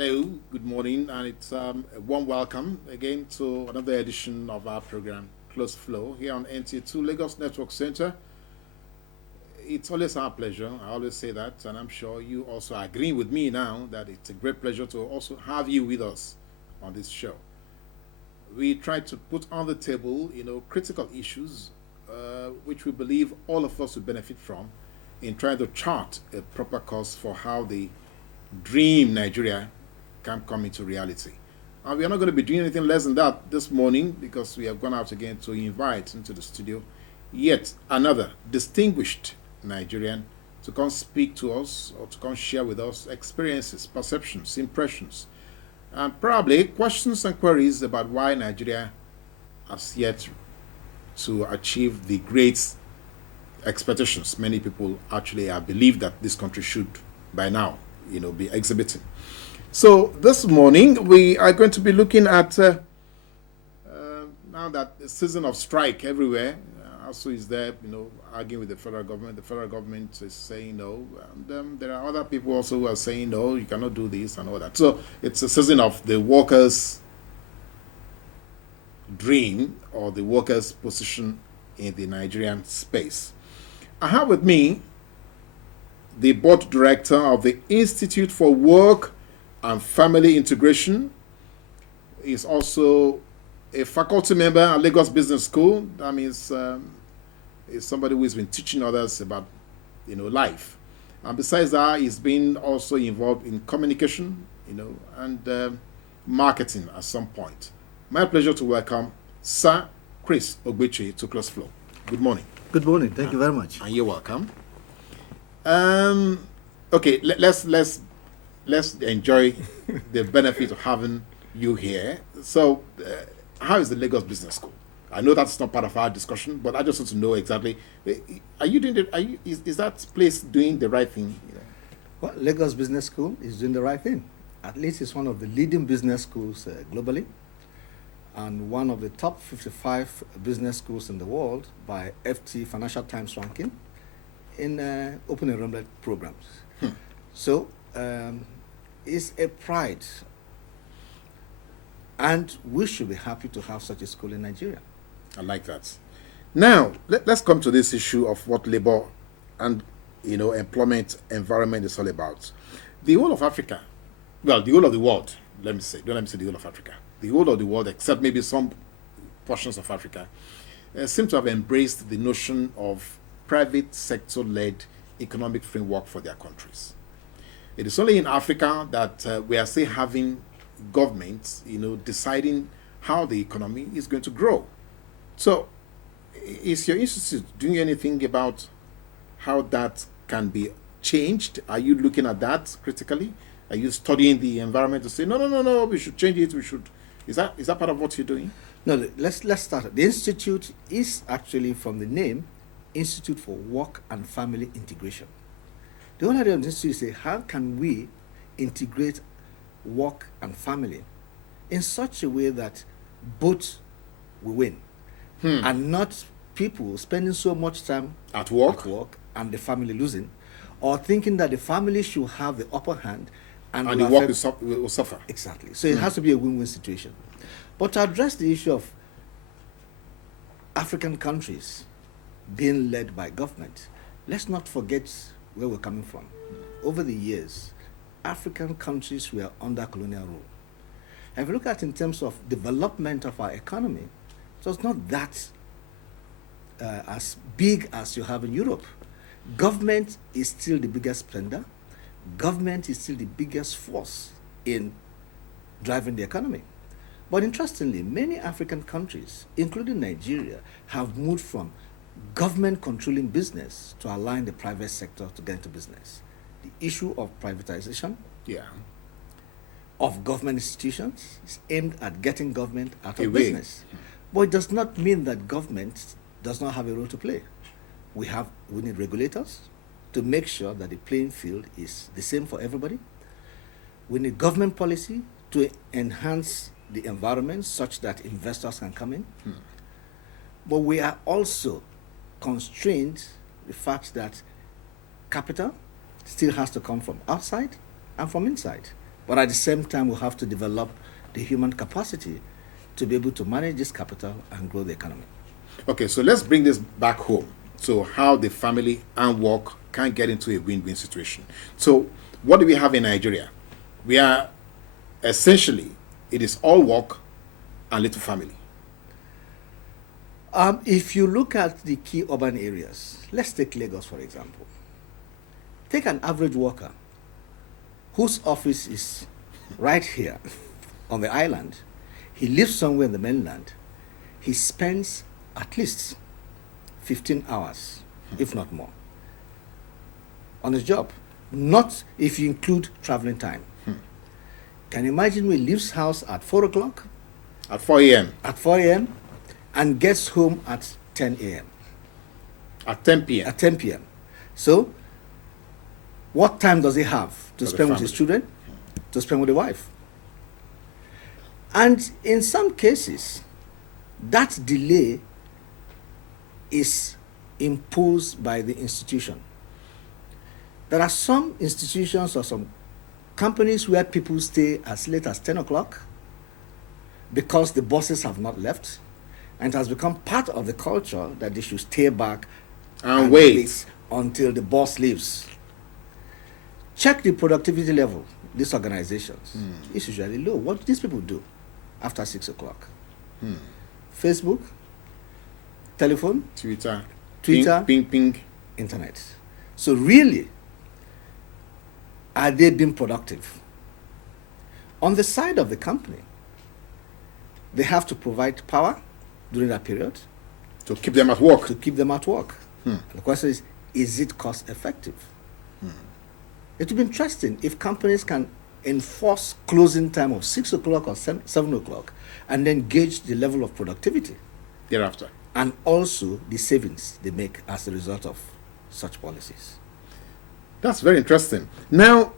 Hello, good morning, and it's a warm welcome again to another edition of our program, Close Flow, here on NTA2 Lagos Network Center. It's always our pleasure, I always say that, and I'm sure you also agree with me now that it's a great pleasure to also have you with us on this show. We try to put on the table, critical issues which we believe all of us will benefit from in trying to chart a proper course for how the dream Nigeria can come into reality. And we are not going to be doing anything less than that this morning because we have gone out again to invite into the studio yet another distinguished Nigerian to come speak to us or to come share with us experiences, perceptions, impressions, and probably questions and queries about why Nigeria has yet to achieve the great expectations many people actually believe that this country should by now be exhibiting. So this morning we are going to be looking at now that the season of strike everywhere also is there, arguing with the federal government. The federal government is saying no, and there are other people also who are saying no, you cannot do this and all that. So it's a season of the workers' dream or the workers' position in the Nigerian space. I have with me the board director of the Institute for Work and Family Integration. Is also a faculty member at Lagos Business School. That means is somebody who has been teaching others about life. And besides that, he's been also involved in communication, and marketing at some point. My pleasure to welcome Sir Chris Ogbechei to Close Flow. Good morning. Good morning. Thank you very much. And you're welcome. Okay, let's enjoy the benefit of having you here. So, how is the Lagos Business School? I know that's not part of our discussion, but I just want to know exactly. Are you doing is that place doing the right thing? Well, Lagos Business School is doing the right thing. At least it's one of the leading business schools globally, and one of the top 55 business schools in the world by FT Financial Times ranking in open enrollment programs. So it's a pride, and we should be happy to have such a school in Nigeria. I like that. Now let's come to this issue of what labor and employment environment is all about. The whole of Africa, well, the whole of the world. Let me say the whole of Africa. The whole of the world, except maybe some portions of Africa, seem to have embraced the notion of private sector-led economic framework for their countries. It is only in Africa that we are still having governments, deciding how the economy is going to grow. So, is your institute doing anything about how that can be changed? Are you looking at that critically? Are you studying the environment to say no, we should change it? We should. Is that part of what you're doing? No, let's start. The institute is actually, from the name, Institute for Work and Family Integration. The whole idea of the institute is say, how can we integrate work and family in such a way that both will win, and not people spending so much time at work and the family losing, or thinking that the family should have the upper hand and the work will suffer. Exactly. So it has to be a win-win situation. But to address the issue of African countries being led by government, let's not forget where we're coming from. Over the years, African countries were under colonial rule. And if you look at in terms of development of our economy, it was not that as big as you have in Europe. Government is still the biggest spender. Government is still the biggest force in driving the economy. But interestingly, many African countries, including Nigeria, have moved from government controlling business to align the private sector to get into business. The issue of privatization of government institutions is aimed at getting government out of business. But it does not mean that government does not have a role to play. We need regulators to make sure that the playing field is the same for everybody. We need government policy to enhance the environment such that investors can come in. But we are also constrained the fact that capital still has to come from outside and from inside. But at the same time, we have to develop the human capacity to be able to manage this capital and grow the economy. Okay, so let's bring this back home. So how the family and work can get into a win-win situation. So what do we have in Nigeria? We are essentially, it is all work and little family. If you look at the key urban areas, let's take Lagos, for example. Take an average worker whose office is right here on the island. He lives somewhere in the mainland. He spends at least 15 hours, if not more, on his job. Not if you include traveling time. Can you imagine when he leaves house at 4 o'clock? At 4 a.m. At 4 a.m. and gets home at 10 a.m. At 10 p.m. At 10 p.m. So, what time does he have to spend with his children? To spend with the wife? And in some cases, that delay is imposed by the institution. There are some institutions or some companies where people stay as late as 10 o'clock because the bosses have not left, and it has become part of the culture that they should stay back and wait until the boss leaves. Check the productivity level, these organizations. It's usually low. What do these people do after 6 o'clock? Facebook, telephone, Twitter, ping, internet. So really, are they being productive? On the side of the company, they have to provide power during that period. To keep them at work. To keep them at work. The question is it cost effective? It would be interesting if companies can enforce closing time of 6 o'clock or 7 o'clock and then gauge the level of productivity. Thereafter. And also the savings they make as a result of such policies. That's very interesting. Now,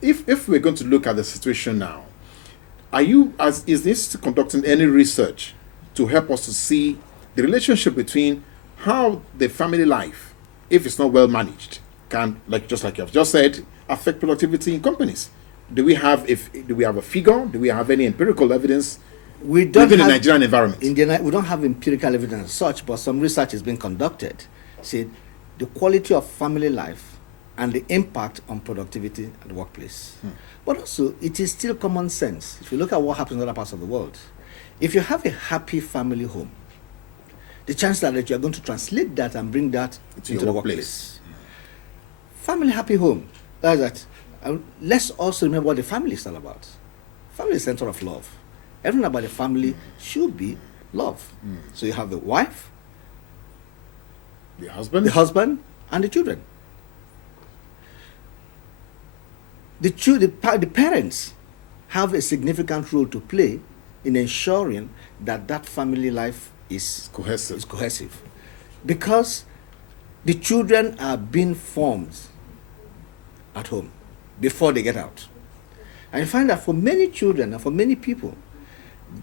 if we're going to look at the situation now, is this conducting any research to help us to see the relationship between how the family life, if it's not well managed, can, just like you've just said, affect productivity in companies? Do we have a figure? Do we have any empirical evidence within the Nigerian environment? We don't have empirical evidence as such, but some research has been conducted. See, the quality of family life and the impact on productivity at the workplace. But also, it is still common sense. If you look at what happens in other parts of the world, if you have a happy family home, the chance that you are going to translate that and bring that into the workplace. Family happy home. That's that. Let's also remember what the family is all about. Family is the center of love. Everything about the family should be love. So you have the wife, the husband, and the children. The parents have a significant role to play in ensuring that family life is cohesive. Because the children are being formed at home before they get out. And you find that for many children and for many people,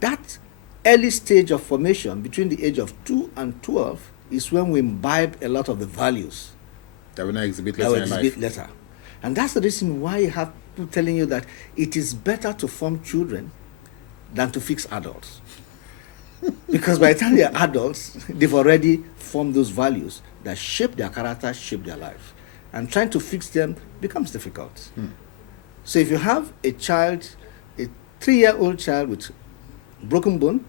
that early stage of formation between the age of 2 and 12 is when we imbibe a lot of the values that we now exhibit later. And that's the reason why you have people telling you that it is better to form children than to fix adults. Because by the time they are adults, they've already formed those values that shape their character, shape their life. And trying to fix them becomes difficult. So if you have a 3-year-old child with broken bone,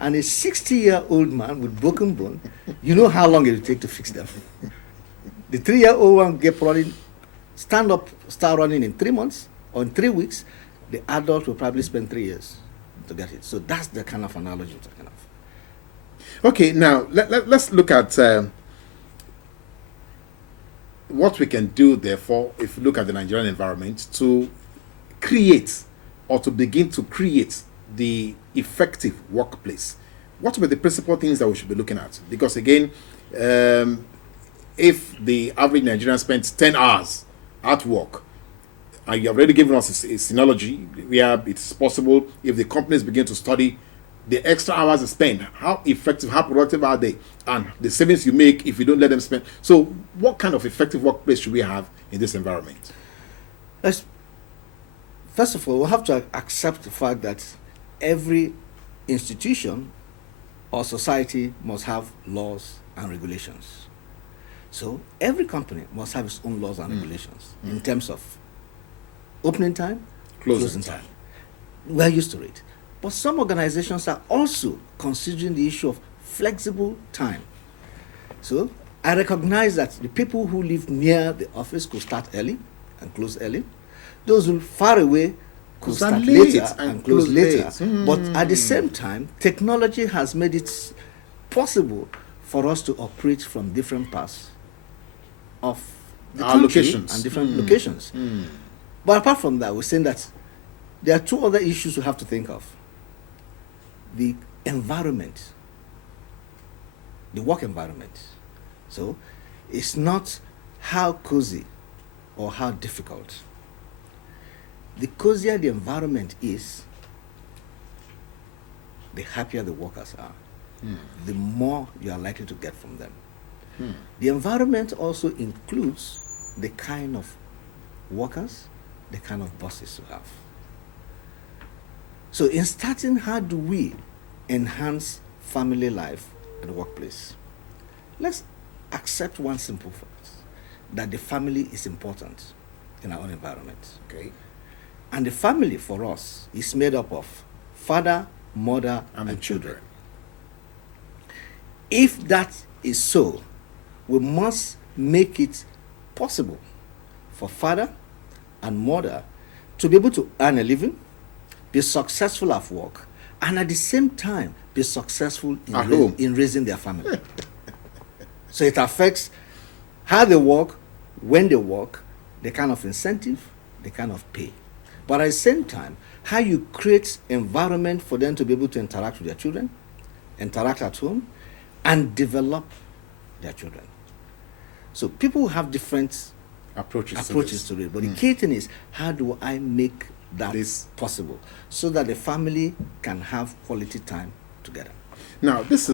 and a 60-year-old man with broken bone, you know how long it will take to fix them. The 3-year-old one get running, start running in 3 months or in 3 weeks. The adult will probably spend 3 years to get it. So that's the kind of analogy we're talking of. Okay, now let's look at what we can do, therefore, if you look at the Nigerian environment, to create or to begin to create the effective workplace. What were the principal things that we should be looking at? Because again, if the average Nigerian spends 10 hours at work, and you have already given us a synology where it's possible if the companies begin to study the extra hours they spend, how effective, how productive are they, and the savings you make if you don't let them spend. So what kind of effective workplace should we have in this environment? First of all, we have to accept the fact that every institution or society must have laws and regulations. So every company must have its own laws and regulations in terms of opening time, closing time. We're used to it. But some organizations are also considering the issue of flexible time. So I recognize that the people who live near the office could start early and close early. Those who are far away could start later and close later. But at the same time, technology has made it possible for us to operate from different parts of the country locations. And different locations. But apart from that, we're saying that there are two other issues we have to think of. The environment, the work environment. So it's not how cozy or how difficult. The cozier the environment is, the happier the workers are, the more you are likely to get from them. The environment also includes the kind of workers, the kind of bosses you have. So in starting, how do we enhance family life at the workplace? Let's accept one simple fact, that the family is important in our own environment. Okay. And the family for us is made up of father, mother, and children. If that is so, we must make it possible for father and mother to be able to earn a living, be successful at work, and at the same time be successful in raising their family. So it affects how they work, when they work, the kind of incentive, the kind of pay. But at the same time, how you create environment for them to be able to interact with their children, interact at home, and develop their children. So people have different approaches to it. But the key thing is, how do I make that possible so that the family can have quality time together? Now, this is